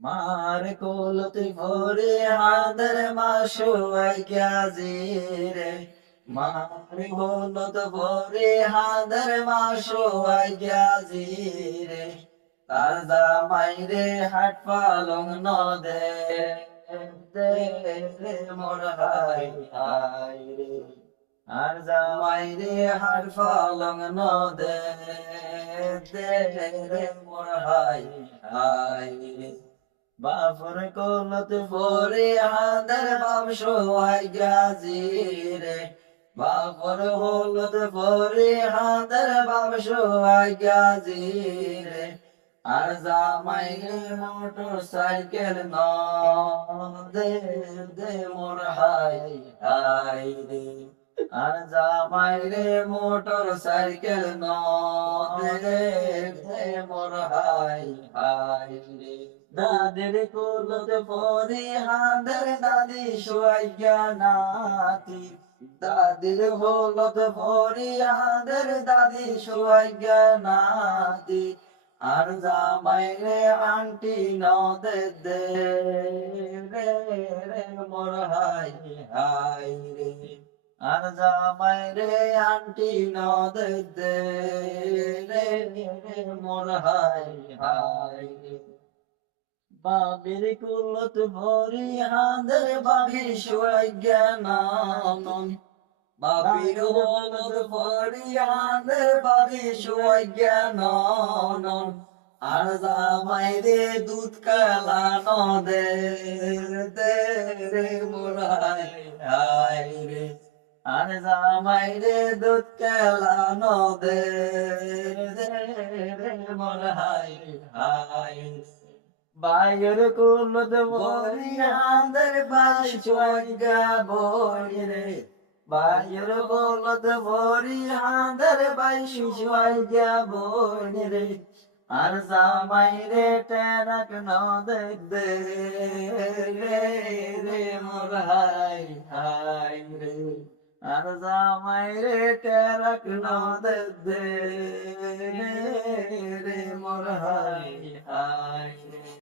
মার কোলতে ভরে হাদের মাসো গ্যাজিরে মার কোলত ভরে হাদের মাসো গ্যাজিরে তার জামাইরে হাট পালং নদে দে রে মোর হাই হাই রে আর জামাইরে হাট পালং নদে দে রে মোর হাই হাই রে বাফর কোলত ভরে হাদের বামশ গাজিরে বাফর কোলত ভরে হাদের বামশ গাজিরে আর জামাইরে মোটর সাইকেল ন দে দে মোর হাই হাই রে আর জামাইরে মোটর সাইকেল ন দে দে মোর হাই হাই রে দাদের কোলত পরে হাঁদের দাদি সোয়াইয়া নাতি দাদির কোলত পরে হাঁদের দাদি সোয়াইয়া নাতি আর জামাইরে আন্টি নদে দে রে রে মোর হাই হাই রে আর জামাইরে আন্টি নদে দে রে রে মোর হাই হাই রে বাবির কুলত ভরি হাঁদের বাবি সুজ্ঞানন বাবির কুলত ভরি হাঁদের বাবি সুজ্ঞানন আর জামাইরে দুধ কালা নদে দে রে মোর হাই হাই রে আর জামাইরে দুধ কালা নদে দে রে মোর হাই হাই বাইর কুলত ভরি হাঁদের বাই চুয়াইগা বই রে বাইর কুলত ভরি হাঁদের বাই চুয়াইগা বই রে আর জামাইরে টেরাক নদে দে রে রে মোর হাই হাই রে আর জামাইরে টেরাক নদে দে রে মোর হাই হাই